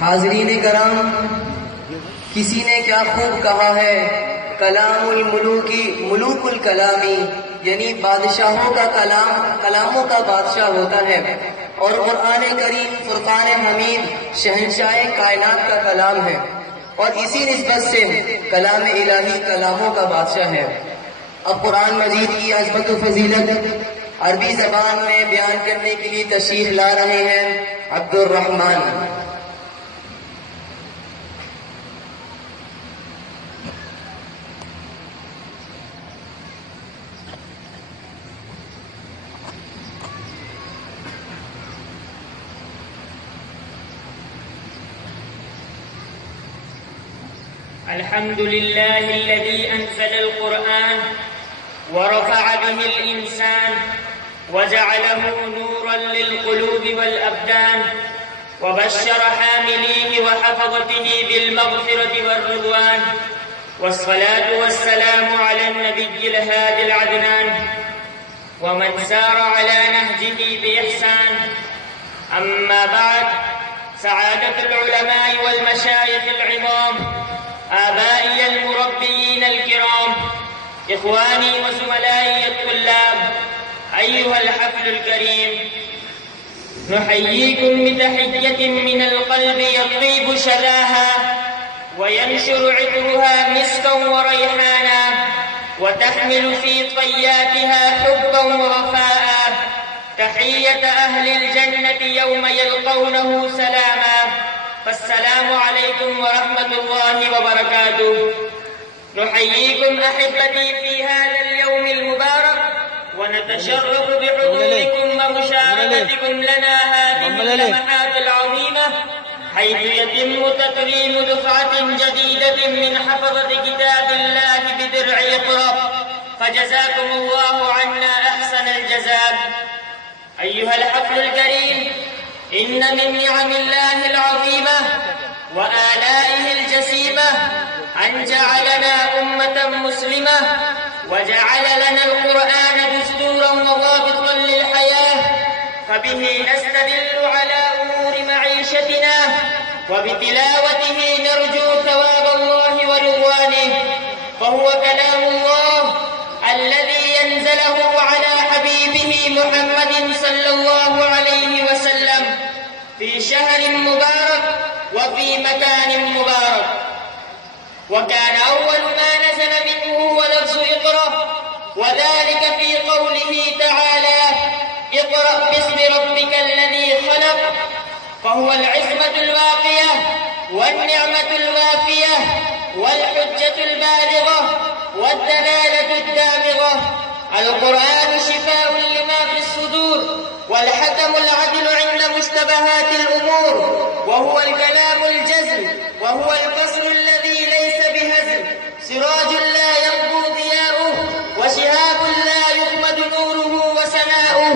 حاضرین کرام، کسی نے کیا خوب کہا ہے، کلام الملوکی ملوک الکلامی، یعنی بادشاہوں کا کلام کلاموں کا بادشاہ ہوتا ہے، اور قرآن کریم فرقان حمید شہنشاہ کائنات کا کلام ہے، اور اسی نسبت سے کلام الہی کلاموں کا بادشاہ ہے۔ اب قرآن مجید کی عظمت و فضیلت عربی زبان میں بیان کرنے کے لیے تشریف لا رہے ہیں عبد الرحمن۔ الحمد لله الذي أنزل القرآن ورفع به الإنسان وجعله نورا للقلوب والأبدان، وبشر حامليه وحفظته بالمغفرة والرضوان، والصلاة والسلام على النبي الهادي العدنان ومن سار على نهجه بإحسان. أما بعد، سعادة العلماء والمشايخ العظام، آبائي المربيين الكرام، إخواني وزملائي الطلاب، أيها الحفل الكريم، نحييكم بتحية من القلب يطيب شذاها وينشر عطرها مسكا وريحانا، وتحمل في طياتها حبا ووفاء، تحية أهل الجنة يوم يلقونه سلاما. فالسلام عليكم ورحمة الله وبركاته. نحييكم أحبتي في هذا اليوم المبارك، ونتشرف بحضوركم ومشاركتكم لنا هذه اللمحات العظيمة، حيث يتم تكريم دفعة جديدة من حفظة كتاب الله بدرع اقرأ، فجزاكم الله عنا أحسن الجزاء. أيها الحفل الكريم، إن من نعم الله العظيمة وآلائه الجسيمة أن جعلنا أمة مسلمة، وجعل لنا القرآن دستورا وضابطا للحياة، فبه نستدل على أمور معيشتنا، وبتلاوته نرجو ثواب الله ورضوانه، فهو كلام الله الذي ينزله على حبيبه محمد صلى الله عليه وسلم في شهر مبارك وفي مكان مبارك. وكان أول ما نزل منه هو لفظ اقرأ، وذلك في قوله تعالى: اقرأ باسم ربك الذي خلق، فهو العصمة الواقية والنعمة الوافية والحجة البالغة والدلالة الدامغة. القرآن شفاء لما في الصدور، والحكم العدل عند مشتبهات الأمور، وهو الكلام الجزم، وهو القصر الذي ليس بهزل، سراج لا ينبو ضياؤه، وشهاب لا يغمد نوره وسناؤه،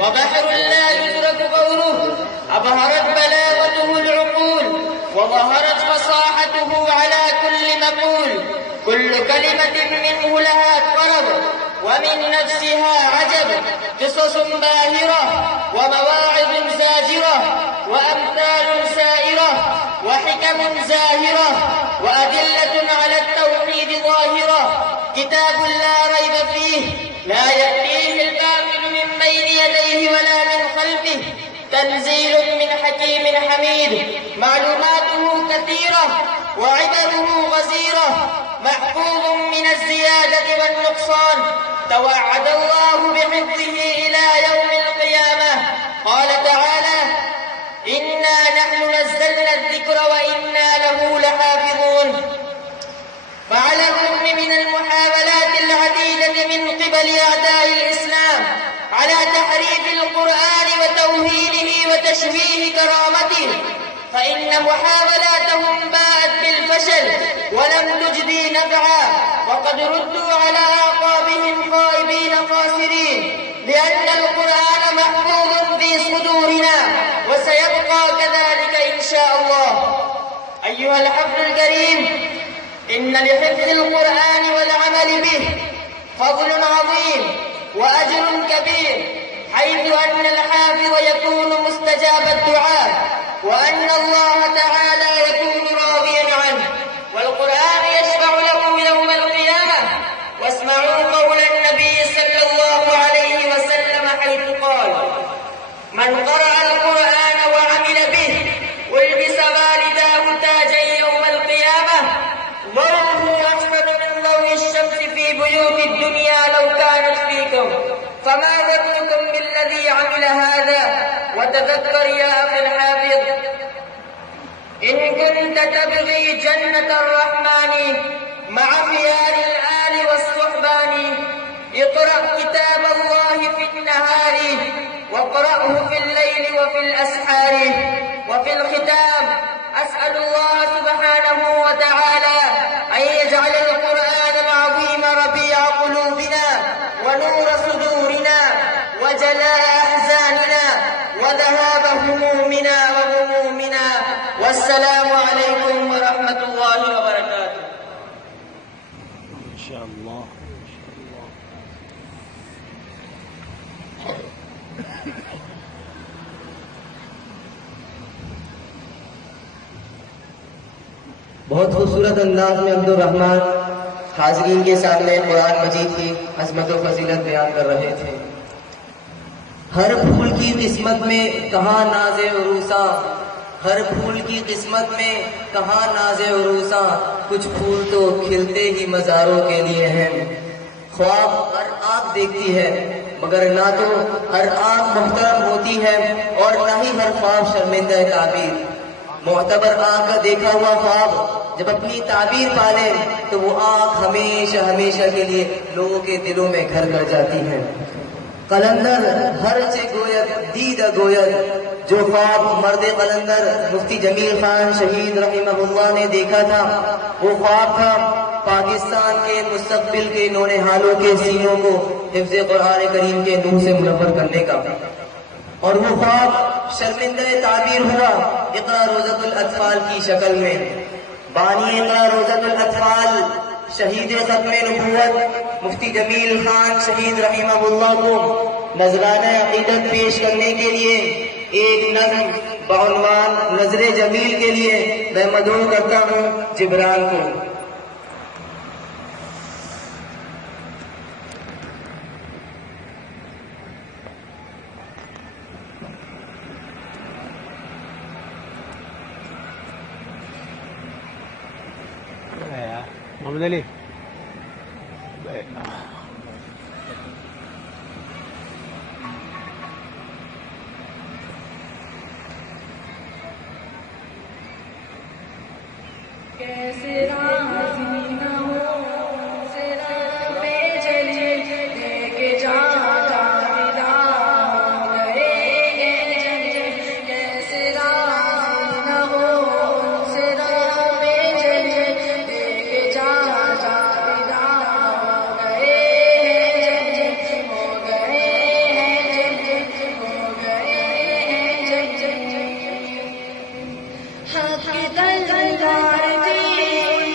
وبحر لا يدرك قوله. أبهرت بلاغته العقول، وظهرت فصاحته على كل مقول، كل كلمة منه لها طرب، ومن نفسها عجب، قصص باهرة، ومواعظ زاجرة، وأمثال سائرة، وحكم زاهرة، وأدلة على التوحيد ظاهرة. كتاب لا ريب فيه، لا يأتيه الباطل من بين يديه ولا من خلفه، تنزيل من حكيم حميد، معلوماته كثيرة وعبره غزيرة، محفوظ من الزيادة والنقصان، توعد الله بحفظه إلى يوم القيامة. قال تعالى: إنا نحن نزلنا الذكر وإنا له لحافظون. فعلى الرغم من المحاولات العديدة من قبل أعداء الإسلام على تحريف القرآن وتوهينه وتشويه كرامته، فإن محاولاتهم باءت بالفشل ولم تجدي نفعا، وقد ردوا على أعقابهم خائبين خاسرين، لأن القرآن محفوظ في صدورنا وسيبقى كذلك إن شاء الله. أيها الحفل الكريم، إن لحفظ القرآن والعمل به فضل عظيم وأجر كبير، حيث أن الحافظ يكون مستجاب الدعاء وأن الله تعالى يكون راضيا عنه، والقرآن يشفع له يوم القيامة. واسمعوا قول النبي صلى الله عليه وسلم حيث قال: من قرأ القرآن وعمل به ألبس والداه تاجا يوم القيامة ضوءه أحسن من ضوء الشمس في بيوت الدنيا لو كانت فيكم، فما ظنكم بالذي عمل هذا. وتذكر يا أخي الحافظ، إن كنت تبغي جنة الرحمن مع خيار الآل والصحبان، اقرأ كتاب الله في النهار واقرأه في الليل وفي الأسحار. وفي الختام أسأل الله سبحانه وتعالى أن يجعل القرآن العظيم ربيع قلوبنا ونور صدورنا وجلاء أحزاننا وذهاب همومنا وغمومنا. والسلام عليكم ورحمة الله وبركاته. ان شاء الله. بہت خوبصورت انداز میں عبد الرحمن حاضرین کے سامنے قرآن مجید کی عظمت و فضیلت بیان کر رہے تھے. ہر پھول کی قسمت میں کہاں ناز عروسا، ہر پھول کی قسمت میں کہاں ناز عروسا، کچھ پھول تو کھلتے ہی مزاروں کے لیے ہیں. خواب ہر آنکھ دیکھتی ہے مگر نہ تو ہر آنکھ محترم ہوتی ہے اور نہ ہی ہر خواب شرمندہ تعبیر. معتبر آنکھ کا دیکھا ہوا خواب جب اپنی تعبیر پالے تو وہ آنکھ ہمیشہ ہمیشہ کے لیے لوگوں کے دلوں میں گھر کر جاتی ہے. قلندر ہر سے گوید دید گوید، جو خواب مرد قلندر مفتی جمیل خان شہید رحمہ اللہ نے دیکھا تھا وہ خواب تھا پاکستان کے مستقبل کے نونہالوں کے سینوں کو حفظ قرآن کریم کے نور سے منور کرنے کا، اور وہ خواب شرمندہ تعبیر ہوا اقرا روزۃ الاطفال کی شکل میں. بانی اقرا روزۃ الاطفال شہید ختم نبوت مفتی جمیل خان شہید رحمہ اللہ کو نذرانہ عقیدت پیش کرنے کے لیے ایک نظم بعنوان نظر جمیل کے لیے میں مدعو کرتا ہوں جبران کو. محمد علی کیسے راضی نہ ہو سے راہ پہ چلے لے کے جا کیسے راضی نہ ہو سے راہ پہ چلے لے کے جا حق کی تلوار تھی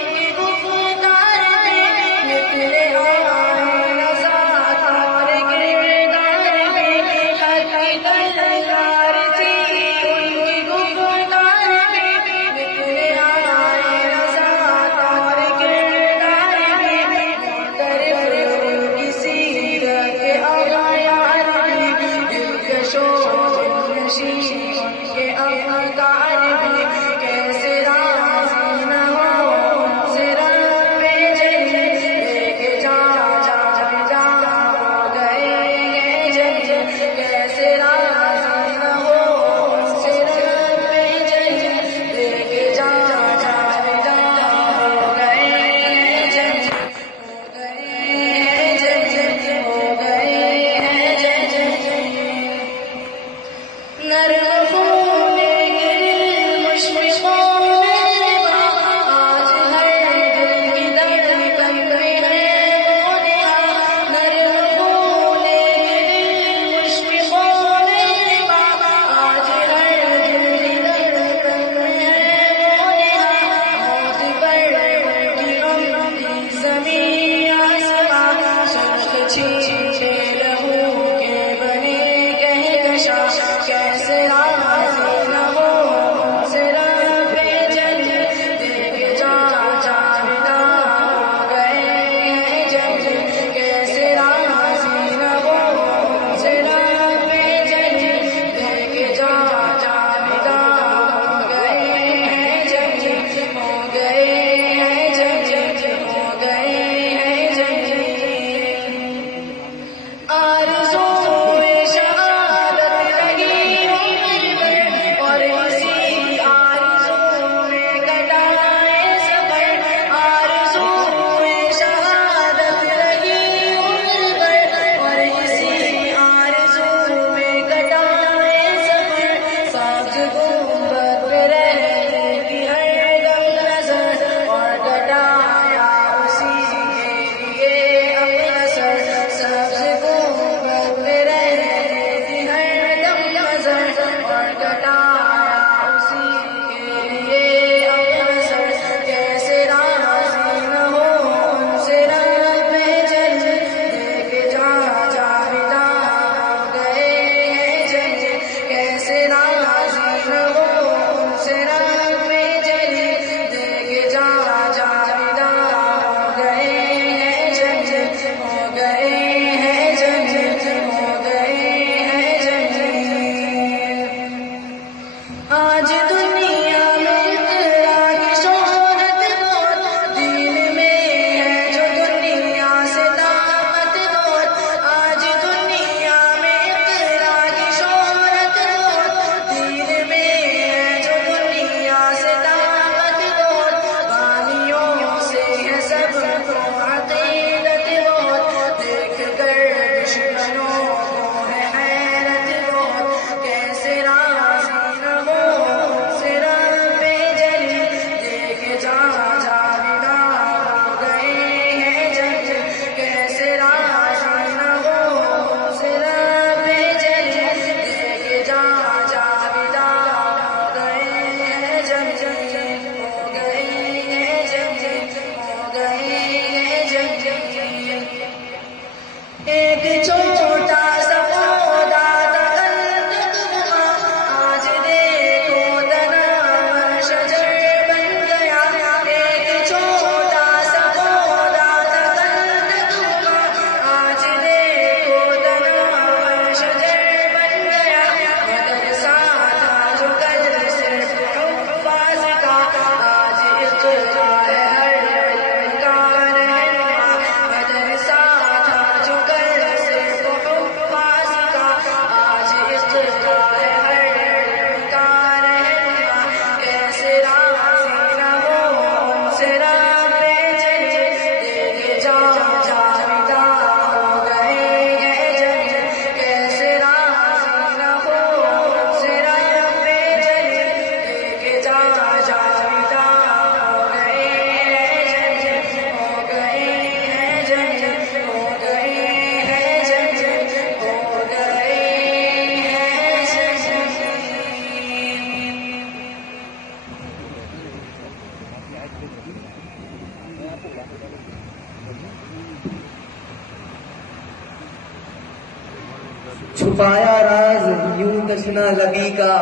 چھپایا راز یوں تشنا لبی کا،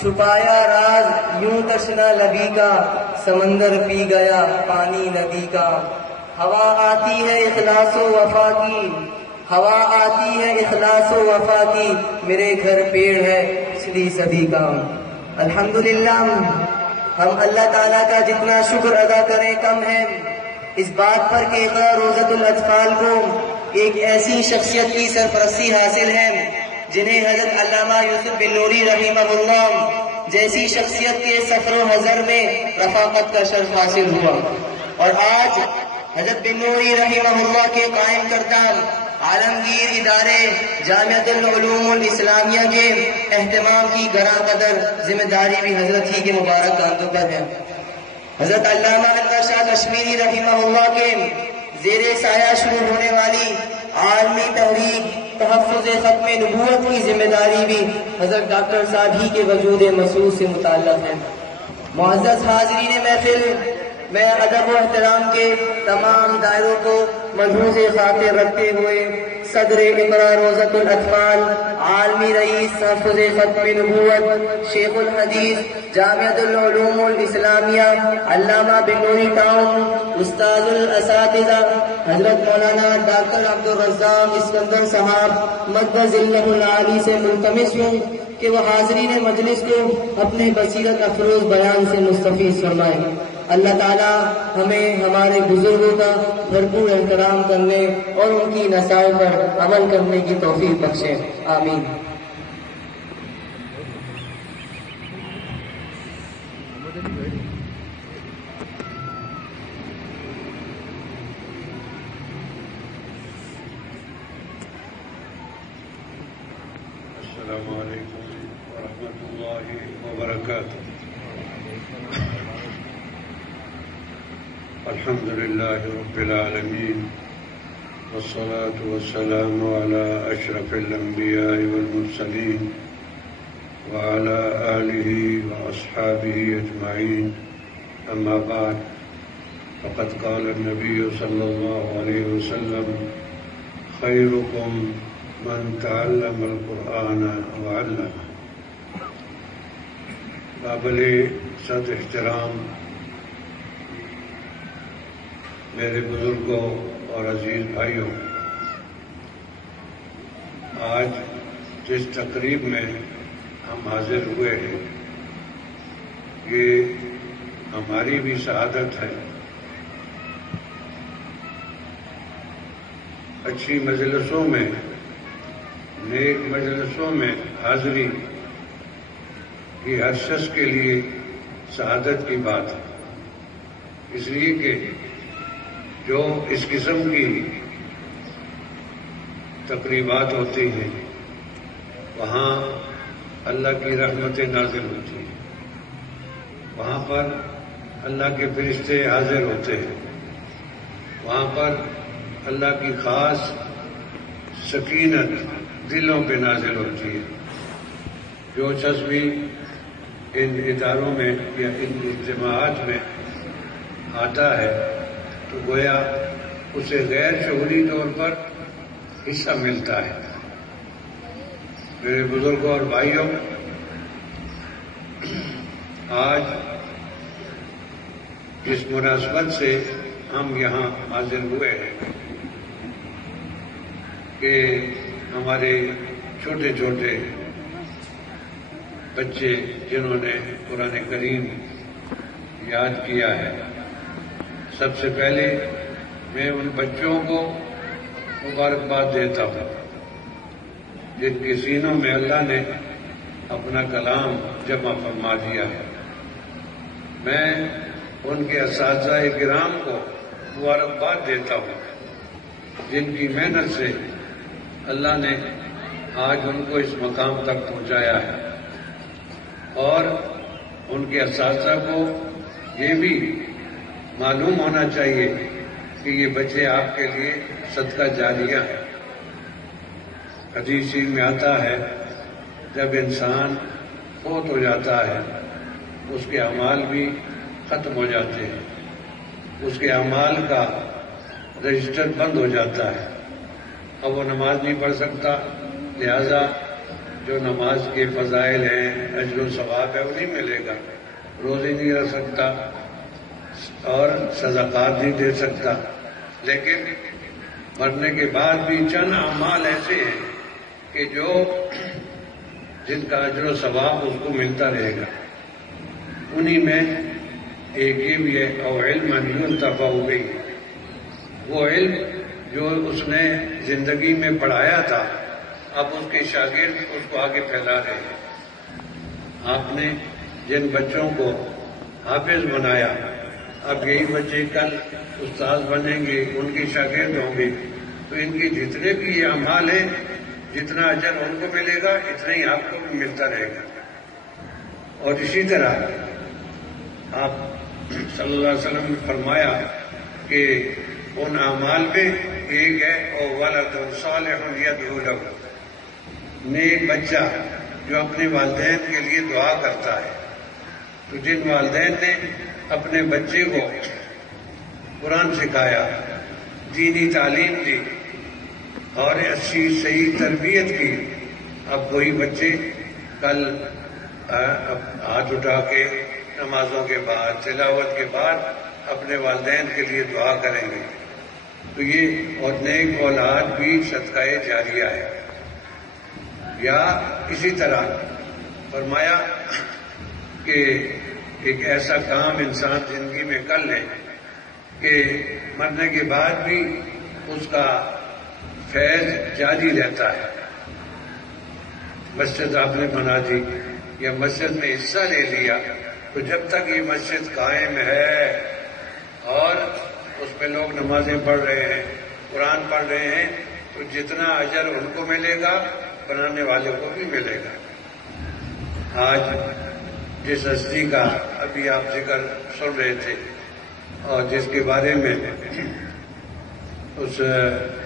چھپایا راز یوں تشنا لبی کا، سمندر پی گیا پانی نبی کا۔ ہوا آتی ہے اخلاص و وفا کی، ہوا آتی ہے اخلاص و وفا کی، میرے گھر پیڑ ہے پچھلی صدی کا۔ الحمدللہ ہم اللہ تعالیٰ کا جتنا شکر ادا کریں کم ہے، اس بات پر کہ اقرا روزۃ الاطفال کو ایک ایسی شخصیت کی سرپرستی حاصل ہے جنہیں حضرت علامہ یوسف بن نوری رحمہ اللہ جیسی شخصیت کے سفر و حضر میں رفاقت کا شرف حاصل ہوا، اور آج حضرت بن نوری رحمہ اللہ کے قائم کردہ عالمگیر ادارے جامعۃ العلوم الاسلامیہ کے اہتمام کی گراں قدر ذمہ داری بھی حضرت ہی کے مبارک کاندھوں پر ہے۔ حضرت علامہ انور شاہ کشمیری رحمہ اللہ کے زیر سایہ شروع ہونے والی عالمی تحریک تحفظ ختم نبوت کی ذمہ داری بھی حضرت ڈاکٹر صاحب ہی کے وجود مسعود سے متعلق ہے۔ معزز حاضرین محفل، میں ادب و احترام کے تمام دائروں کو ملحوظ خاطر رکھتے ہوئے صدر اقرا روزۃ الاطفال، عالمی رئیس تحفظ ختم نبوت، شیخ الحدیث جامعۃ العلوم الاسلامیہ علامہ بن نوری ٹاؤن، استاذ الاساتذہ حضرت مولانا ڈاکٹر عبدالرزاق اسکندر صاحب مد ظلہ العالی سے ملتمس ہوں کہ وہ حاضرین مجلس کو اپنے بصیرت افروز بیان سے مستفیض فرمائیں۔ اللہ تعالیٰ ہمیں ہمارے بزرگوں کا بھرپور احترام کرنے اور ان کی نصائح پر عمل کرنے کی توفیق بخشے، آمین۔ السلام علیکم ورحمۃ اللہ وبرکاتہ۔ الحمد للہ رب العالمین والصلاة والسلام على اشرف الانبیاء والمرسلین وعلى آلہ واصحابہ اجمعین، اما بعد فقد قال النبی صلی اللہ علیہ وسلم خیرکم من تعلم القرآن وعلمه۔ قابل صد احترام میرے بزرگوں اور عزیز بھائیوں، آج جس تقریب میں ہم حاضر ہوئے ہیں یہ ہماری بھی سعادت ہے۔ اچھی مجلسوں میں، نیک مجلسوں میں حاضری یہ ہر شخص کے لیے سعادت کی بات ہے، اس لیے کہ جو اس قسم کی تقریبات ہوتی ہیں وہاں اللہ کی رحمتیں نازل ہوتی ہیں، وہاں پر اللہ کے فرشتے حاضر ہوتے ہیں، وہاں پر اللہ کی خاص سکینت دلوں پہ نازل ہوتی ہے۔ جو شخص بھی ان اداروں میں یا ان اجتماعات میں آتا ہے تو گویا اسے غیر شعوری طور پر حصہ ملتا ہے۔ میرے بزرگوں اور بھائیوں، آج اس مناسبت سے ہم یہاں حاضر ہوئے ہیں کہ ہمارے چھوٹے چھوٹے بچے جنہوں نے قرآن کریم یاد کیا ہے، سب سے پہلے میں ان بچوں کو مبارکباد دیتا ہوں جن کے سینوں میں اللہ نے اپنا کلام جمع فرما دیا ہے۔ میں ان کے اساتذہ کرام کو مبارکباد دیتا ہوں جن کی محنت سے اللہ نے آج ان کو اس مقام تک پہنچایا ہے، اور ان کے اساتذہ کو یہ بھی معلوم ہونا چاہیے کہ یہ بچے آپ کے لیے صدقہ جاریہ ہیں۔ حدیث میں آتا ہے جب انسان فوت ہو جاتا ہے اس کے اعمال بھی ختم ہو جاتے ہیں، اس کے اعمال کا رجسٹر بند ہو جاتا ہے، اب وہ نماز نہیں پڑھ سکتا، لہذا جو نماز کے فضائل ہیں، اجر و ثواب ہے، وہ نہیں ملے گا، روزے نہیں رکھ سکتا اور صدقات نہیں دے سکتا۔ لیکن مرنے کے بعد بھی چند اعمال ایسے ہیں کہ جن کا اجر و ثواب اس کو ملتا رہے گا۔ انہی میں ایک یہ بھی ہے او علم ينتفع به، وہ علم جو اس نے زندگی میں پڑھایا تھا اب اس کے شاگرد اس کو آگے پھیلا رہے ہیں۔ آپ نے جن بچوں کو حافظ بنایا اب یہی بچے کل استاد بنیں گے، ان کے شاگرد ہوں گے، تو ان کے جتنے بھی یہ اعمال ہیں جتنا اجر ان کو ملے گا اتنا ہی آپ کو بھی ملتا رہے گا۔ اور اسی طرح آپ صلی اللہ علیہ وسلم نے فرمایا کہ ان اعمال میں ایک ہے او ولد صالح یدعو لہ، نیک بچہ جو اپنے والدین کے لیے دعا کرتا ہے۔ تو جن والدین نے اپنے بچے کو قرآن سکھایا، دینی تعلیم دی اور اچھی صحیح تربیت کی، اب وہی بچے کل ہاتھ اٹھا کے نمازوں کے بعد، تلاوت کے بعد اپنے والدین کے لیے دعا کریں گے۔ تو یہ اور نیک اولاد بھی صدقہ جاریہ ہے۔ یا اسی طرح فرمایا کہ ایک ایسا کام انسان زندگی میں کر لے کہ مرنے کے بعد بھی اس کا فیض جاری رہتا ہے. مسجد آپ نے بنا دی یا مسجد میں حصہ لے لیا تو جب تک یہ مسجد قائم ہے اور اس میں لوگ نمازیں پڑھ رہے ہیں، قرآن پڑھ رہے ہیں، تو جتنا اجر ان کو ملے گا بنانے والے کو بھی ملے گا. آج جس ہستی کا ابھی آپ ذکر سن رہے تھے اور جس کے بارے میں اس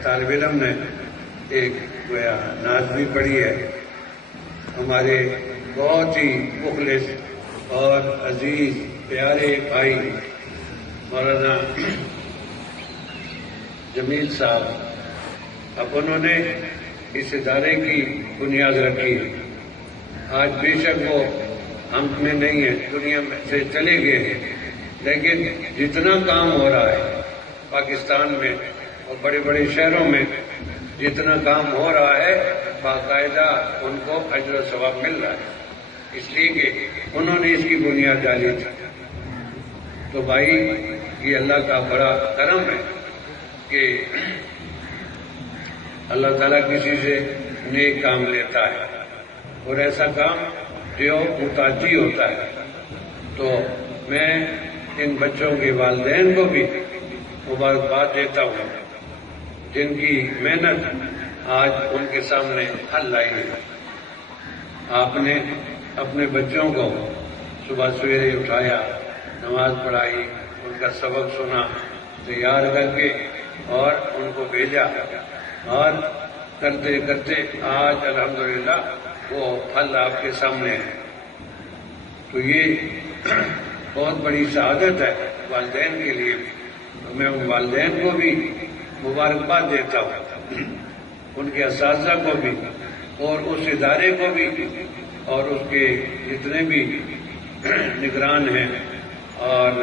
طالب علم نے ایک گویا نعت بھی پڑھی ہے، ہمارے بہت ہی مخلص اور عزیز پیارے بھائی مولانا جمیل صاحب، اب انہوں نے اس ادارے کی بنیاد رکھی. آج بے شک وہ ہم میں نہیں ہے، دنیا میں سے چلے گئے ہیں، لیکن جتنا کام ہو رہا ہے پاکستان میں اور بڑے بڑے شہروں میں جتنا کام ہو رہا ہے باقاعدہ ان کو اجر و ثواب مل رہا ہے، اس لیے کہ انہوں نے اس کی بنیاد ڈالی تھی. تو بھائی یہ اللہ کا بڑا کرم ہے کہ اللہ تعالیٰ کسی سے نیک کام لیتا ہے اور ایسا کام جو متعدی ہوتا ہے. تو میں ان بچوں کے والدین کو بھی مبارکباد دیتا ہوں جن کی محنت آج ان کے سامنے حل لائی ہے. آپ نے اپنے بچوں کو صبح سویرے اٹھایا، نماز پڑھائی، ان کا سبق سنا، تیار کر کے اور ان کو بھیجا، اور کرتے کرتے آج الحمدللہ وہ پھل آپ کے سامنے ہے. تو یہ بہت بڑی سعادت ہے والدین کے لیے بھی. تو میں ان والدین کو بھی مبارکباد دیتا ہوں، ان کے اساتذہ کو بھی اور اس ادارے کو بھی اور اس کے جتنے بھی نگران ہیں اور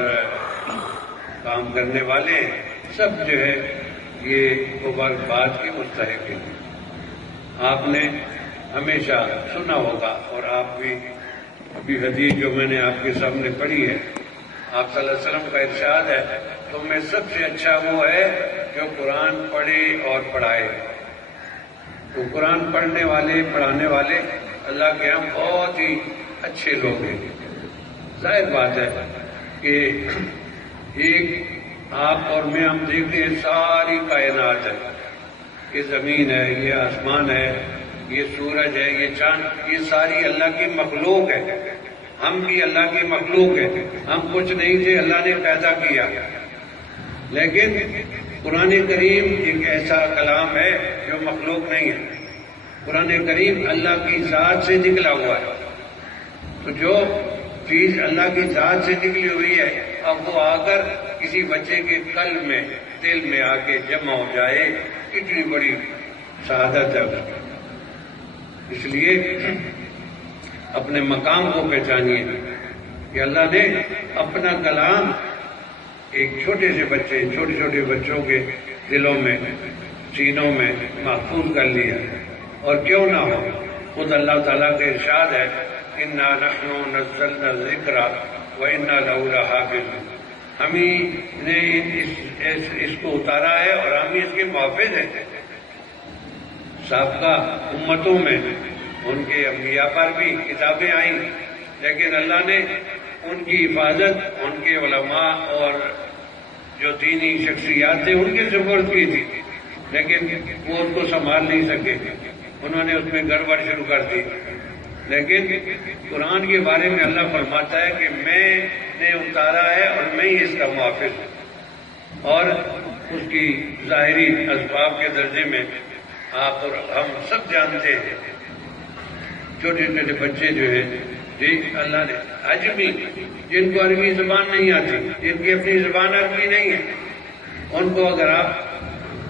کام کرنے والے ہیں، سب جو ہے یہ مبارکباد کے مستحق ہیں. آپ نے ہمیشہ سنا ہوگا اور آپ بھی ابھی حدیث جو میں نے آپ کے سامنے پڑھی ہے، آپ صلی اللہ علیہ وسلم کا ارشاد ہے تم میں سب سے اچھا وہ ہے جو قرآن پڑھے اور پڑھائے. تو قرآن پڑھنے والے پڑھانے والے اللہ کے ہم بہت ہی اچھے لوگ ہیں. ظاہر بات ہے کہ ایک آپ اور میں ہم دیکھتے ہیں ساری کائنات ہے، یہ زمین ہے، یہ آسمان ہے، یہ سورج ہے، یہ چاند، یہ ساری اللہ کی مخلوق ہے. ہم بھی اللہ کی مخلوق ہیں، ہم کچھ نہیں تھے، اللہ نے پیدا کیا. لیکن قرآن کریم ایک ایسا کلام ہے جو مخلوق نہیں ہے. قرآن کریم اللہ کی ذات سے نکلا ہوا ہے. تو جو چیز اللہ کی ذات سے نکلی ہوئی ہے اب وہ آ کر کسی بچے کے قلب میں، دل میں آ کے جمع ہو جائے، اتنی بڑی سعادت ہے. اس لیے اپنے مقام کو پہچانیے کہ اللہ نے اپنا کلام ایک چھوٹے سے بچے، چھوٹے چھوٹے بچوں کے دلوں میں، سینوں میں محفوظ کر لیا. اور کیوں نہ ہو، خود اللہ تعالیٰ کے ارشاد ہے اِنَّا نَحْنُ نَزَّلْنَا الذِّكْرَ وَإِنَّا لَهُ لَحَافِظُونَ. ہم ہی نے اس کو اتارا ہے اور ہم ہی اس کے محافظ ہیں. سابقہ امتوں میں ان کے انبیاء پر بھی کتابیں آئیں، لیکن اللہ نے ان کی حفاظت ان کے علماء اور جو دینی شخصیات تھے ان کے سپرد کی تھی، لیکن وہ اس کو سنبھال نہیں سکے، انہوں نے اس میں گڑبڑ شروع کر دی. لیکن قرآن کے بارے میں اللہ فرماتا ہے کہ میں نے اتارا ہے اور میں ہی اس کا محافظ ہوں. اور اس کی ظاہری اسباب کے درجے میں آپ اور ہم سب جانتے ہیں، چھوٹے چھوٹے بچے جو ہیں جی اللہ نے عجمی، جن کو عربی زبان نہیں آتی، جن کی اپنی زبان عربی نہیں ہے، ان کو اگر آپ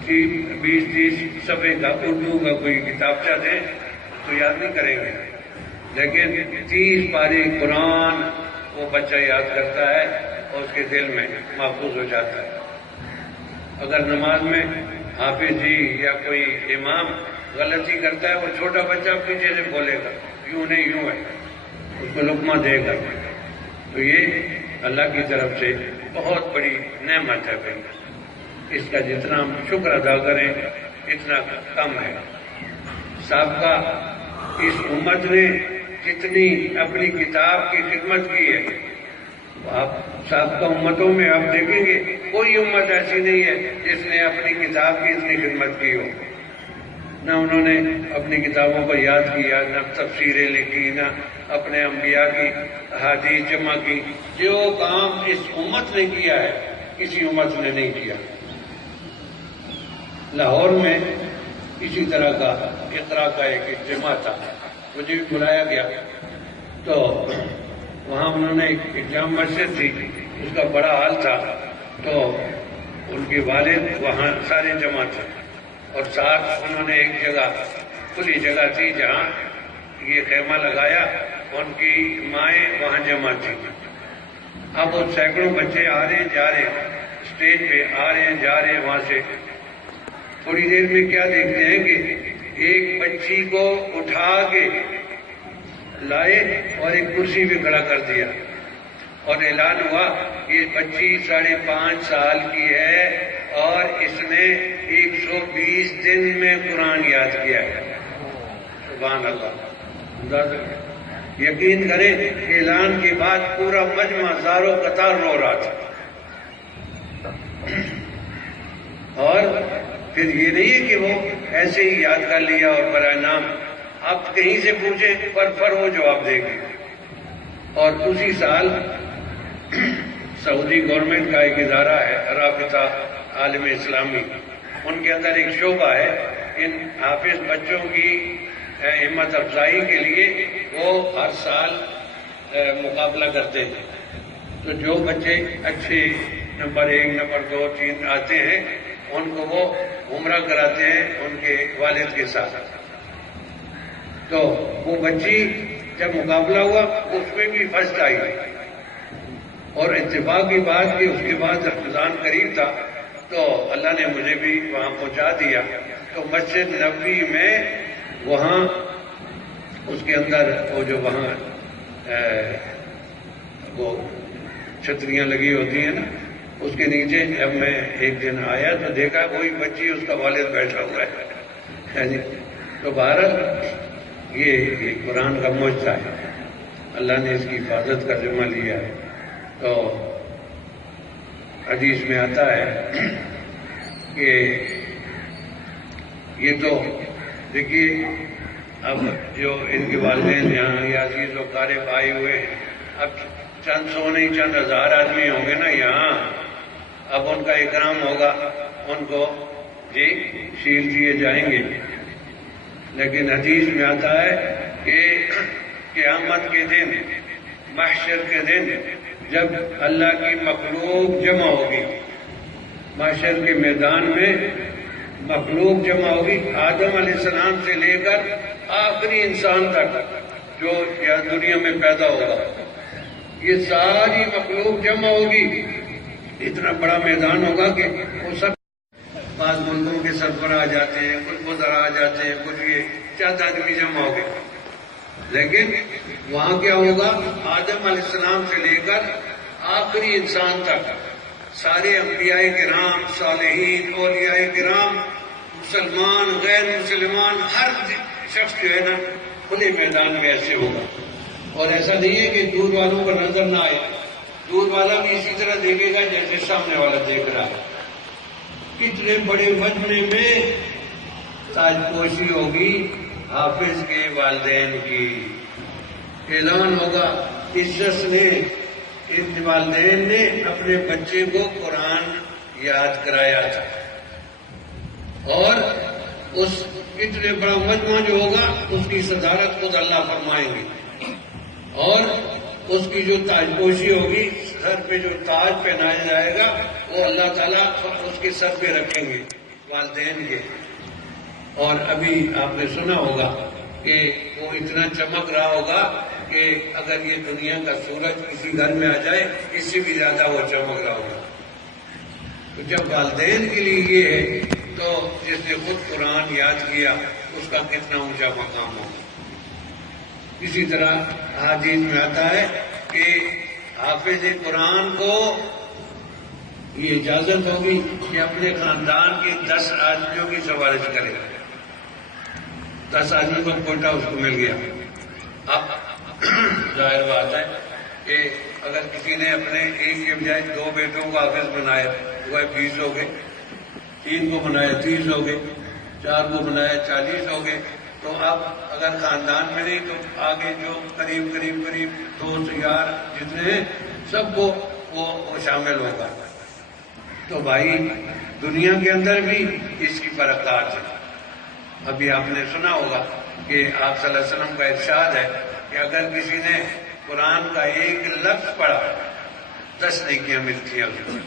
20-30 صفحے کا اردو کا کوئی کتابچہ دیں تو یاد نہیں کریں گے، لیکن 30 پارے قرآن وہ بچہ یاد کرتا ہے اور اس کے دل میں محفوظ ہو جاتا ہے. اگر نماز میں حافظ جی یا کوئی امام غلطی کرتا ہے، وہ چھوٹا بچہ پیچھے سے بولے گا یوں نہیں یوں ہے، اس کو لقمہ دے گا. تو یہ اللہ کی طرف سے بہت بڑی نعمت ہے بھائی. اس کا جتنا ہم شکر ادا کریں اتنا کم ہے. سابقہ اس امت نے جتنی اپنی کتاب کی خدمت کی ہے، آپ سابقہ امتوں میں آپ دیکھیں گے کوئی امت ایسی نہیں ہے جس نے اپنی کتاب کی اتنی خدمت کی ہو. نہ انہوں نے اپنی کتابوں کو یاد کیا، نہ تفسیریں لکھی، نہ اپنے انبیاء کی احادیث جمع کی. جو کام اس امت نے کیا ہے کسی امت نے نہیں کیا. لاہور میں اسی طرح کا اقرا کا ایک اجتماع تھا، مجھے بھی بلایا گیا. تو وہاں انہوں نے ایک جامع مسجد تھی، اس کا بڑا حال تھا. تو ان کے والد وہاں سارے جمع تھے اور ساتھ انہوں نے ایک جگہ کھلی جگہ تھی جہاں یہ خیمہ لگایا. ان کی مائیں وہاں جمع تھیں. اب وہ سینکڑوں بچے آ رہے ہیں جا رہے ہیں، اسٹیج پہ آ رہے ہیں جا رہے ہیں. وہاں سے تھوڑی دیر میں کیا دیکھتے ہیں کہ ایک بچی کو اٹھا کے لائے اور ایک کرسی پہ کھڑا کر دیا اور اعلان ہوا یہ بچی 5.5 سال کی ہے اور اس نے 120 دن میں قرآن یاد کیا ہے. سبحان اللہ. یقین کریں اعلان کے بعد پورا مجمع زاروں قطار رو رہا تھا. اور پھر یہ نہیں ہے کہ وہ ایسے ہی یاد کر لیا اور برائے نام. آپ کہیں سے پوچھیں پر وہ جواب دے گی. اور اسی سال سعودی گورنمنٹ کا ایک ادارہ ہے رابطہ عالم اسلامی، ان کے اندر ایک شعبہ ہے ان حافظ بچوں کی ہمت افزائی کے لیے وہ ہر سال مقابلہ کرتے ہیں. تو جو بچے اچھے نمبر 1 نمبر 2 3 آتے ہیں ان کو وہ عمرہ کراتے ہیں ان کے والد کے ساتھ. تو وہ بچی جب مقابلہ ہوا اس میں بھی فرسٹ آئی اور اتفاق کی بات کہ اس کے بعد رمضان قریب تھا تو اللہ نے مجھے بھی وہاں پہنچا دیا. تو مسجد نبوی میں وہاں اس کے اندر وہ جو وہاں وہ چھتریاں لگی ہوتی ہیں نا اس کے نیچے جب میں ایک دن آیا تو دیکھا وہی بچی اس کا والد بیٹھا ہوا ہے. تو بہرحال یہ قرآن کا معجزہ ہے، اللہ نے اس کی حفاظت کا ذمہ لیا ہے. تو حدیث میں آتا ہے کہ یہ تو دیکھیے اب جو ان کے والدین یہاں یہ عزیز و قارب آئے ہوئے ہیں، اب چند سو نہیں چند ہزار آدمی ہوں گے نا یہاں. اب ان کا اکرام ہوگا، ان کو جی شیل دیے جائیں گے. لیکن حدیث میں آتا ہے کہ قیامت کے دن محشر کے دن جب اللہ کی مخلوق جمع ہوگی، محشر کے میدان میں مخلوق جمع ہوگی آدم علیہ السلام سے لے کر آخری انسان تک جو یا دنیا میں پیدا ہوگا، یہ ساری مخلوق جمع ہوگی. اتنا بڑا میدان ہوگا کہ وہ سب بعض ملکوں کے سربراہ آ جاتے ہیں، کچھ وزراء آ جاتے ہیں، کچھ یہ چند آدمی جمع ہو گئے. لیکن وہاں کیا ہوگا آدم علیہ السلام سے لے کر آخری انسان تک سارے انبیاء کرام، صالحین، اولیاء کرام، مسلمان، غیر مسلمان، ہر شخص جو ہے نا کھلے میدان میں ایسے ہوگا. اور ایسا نہیں ہے کہ دور والوں کو نظر نہ آئے، دور والا بھی اسی طرح دیکھے گا جیسے سامنے والا دیکھ رہا ہے. کتنے بڑے مجمع میں تاج پوشی ہوگی حافظ کے والدین کی. اعلان ہوگا اس شخص نے، ان والدین نے اپنے بچے کو قرآن یاد کرایا تھا. اور اس اتنے بڑا مجمع جو ہوگا اس کی صدارت خود اللہ فرمائیں گے. اور اس کی جو تاج پوشی ہوگی، سر پہ جو تاج پہنایا جائے گا وہ اللہ تعالیٰ اس کے سر پہ رکھیں گے والدین کے. اور ابھی آپ نے سنا ہوگا کہ وہ اتنا چمک رہا ہوگا کہ اگر یہ دنیا کا سورج کسی گھر میں آ جائے اس سے بھی زیادہ وہ چمک رہا ہوگا. تو جب والدین کے لیے یہ ہے تو جس نے خود قرآن یاد کیا اس کا کتنا اونچا مقام ہوگا. اسی طرح حدیث میں آتا ہے کہ حافظ قرآن کو یہ اجازت ہوگی کہ اپنے خاندان کی 10 آدمیوں کی سفارش کرے. 10 آدمی کو کوٹا اس کو مل گیا. اب ظاہر بات ہے کہ اگر کسی نے اپنے ایک کے بجائے 2 بیٹوں کو حافظ بنایا وہ 20 ہو گئے, 3 کو بنایا 30 ہو گئے, 4 کو بنایا 40 ہو گئے. تو اب اگر خاندان میں نہیں تو آگے جو قریب دوست یار جتنے ہیں سب کو وہ شامل ہوگا. تو بھائی دنیا کے اندر بھی اس کی برکات ہے. ابھی آپ نے سنا ہوگا کہ آپ صلی اللہ علیہ وسلم کا ارشاد ہے کہ اگر کسی نے قرآن کا ایک لفظ پڑھا 10 نیکیاں ملتی ہیں اس کو.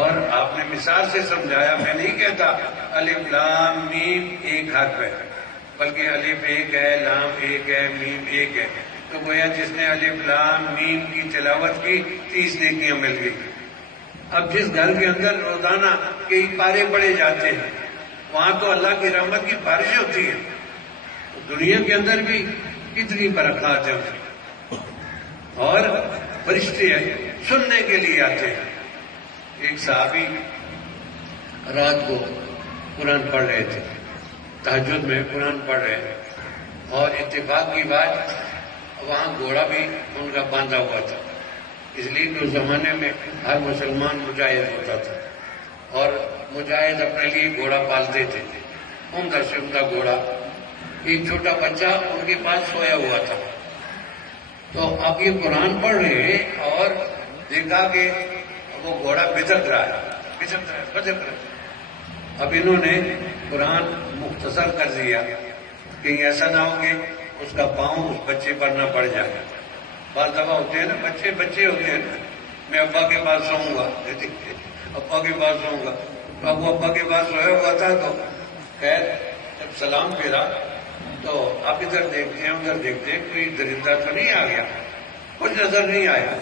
اور آپ نے مثال سے سمجھایا, میں نہیں کہتا الف لام میم ایک حرف ہے, بلکہ الف ایک ہے, لام ایک ہے, میم ایک ہے. تو گویا جس نے الف لام میم کی تلاوت کی 30 نیکیاں مل گئی. اب جس گھر کے اندر روزانہ کئی پارے پڑے جاتے ہیں وہاں تو اللہ کی رحمت کی بارش ہوتی ہے. دنیا کے اندر بھی کتنی برکات ہیں اور فرشتے سننے کے لیے آتے ہیں. ایک صحابی رات کو قرآن پڑھ رہے تھے, تہجد میں قرآن پڑھ رہے ہیں, اور اتفاق کی بات وہاں گھوڑا بھی ان کا باندھا ہوا تھا. اس لیے کہ اس زمانے میں ہر مسلمان مجاہد ہوتا تھا اور مجاہد اپنے لیے گھوڑا پالتے تھے, عمدہ سے عمدہ گھوڑا. ایک چھوٹا بچہ ان کے پاس سویا ہوا تھا. تو اب یہ قرآن پڑھ رہے ہیں اور دیکھا کہ وہ گھوڑا بھٹک رہا ہے. اب انہوں نے قرآن مختصر کر دیا کہ ایسا نہ ہو کہ اس کا پاؤں اس بچے پر نہ پڑ جائے. بعض دفعہ ہوتے ہیں نا, بچے ہوتے ہیں نا, میں ابا کے پاس سوؤں گا, ابا کے پاس سوؤں گا. اب وہ ابا کے پاس سویا ہوا تھا تو خیر جب سلام پھیرا تو آپ ادھر دیکھتے ہیں ادھر دیکھتے ہیں, کوئی درندہ تو نہیں آ گیا, کچھ نظر نہیں آیا.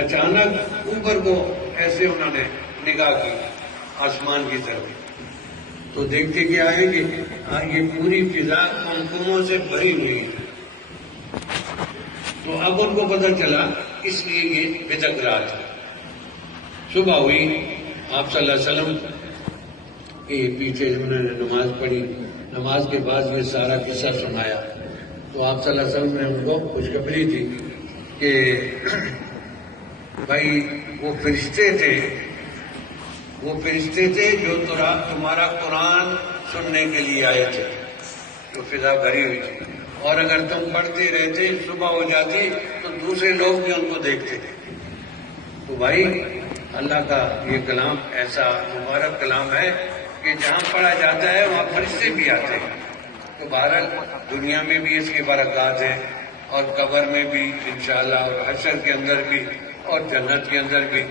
اچانک اوپر کو ایسے انہوں نے نگاہ کی آسمان کی طرف, تو دیکھتے کیا ہے کہ یہ پوری فضا قمقموں سے بھری ہوئی ہے. تو اب ان کو پتہ چلا اس لیے یہ بھٹک رہا تھا. صبح ہوئی, آپ صلی اللہ علیہ وسلم کے پیچھے انہوں نے نماز پڑھی, نماز کے بعد یہ سارا قصہ سنایا. تو آپ صلی اللہ علیہ وسلم نے ان کو خوشخبری دی کہ بھائی وہ فرشتے تھے جو تمہارا قرآن سننے کے لیے آئے تھے. تو فضا بھری ہوئی تھی, اور اگر تم پڑھتے رہتے صبح ہو جاتی تو دوسرے لوگ بھی ان کو دیکھتے تھے. تو بھائی اللہ کا یہ کلام ایسا مبارک کلام ہے کہ جہاں پڑھا جاتا ہے وہاں فرشتے بھی آتے ہیں. تو بہرحال دنیا میں بھی اس کی برکات ہیں, اور قبر میں بھی انشاءاللہ, اور حشر کے اندر بھی, اور جنت کے اندر بھی.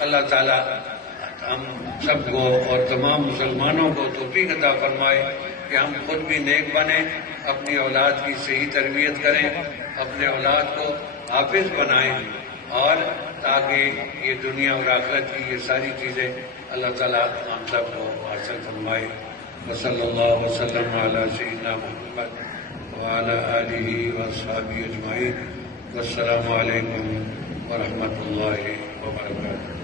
اللہ تعالیٰ ہم سب کو اور تمام مسلمانوں کو توفیق عطا فرمائے کہ ہم خود بھی نیک بنیں, اپنی اولاد کی صحیح تربیت کریں, اپنے اولاد کو حافظ بنائیں, اور تاکہ یہ دنیا اور آخرت کی یہ ساری چیزیں اللہ تعالیٰ ہم سب کو حاصل فرمائے. وصلی اللہ وسلم علی سیدنا محمد وعلی آلہ واصحابہ اجمعین. والسلام علیکم ورحمۃ اللہ وبرکاتہ.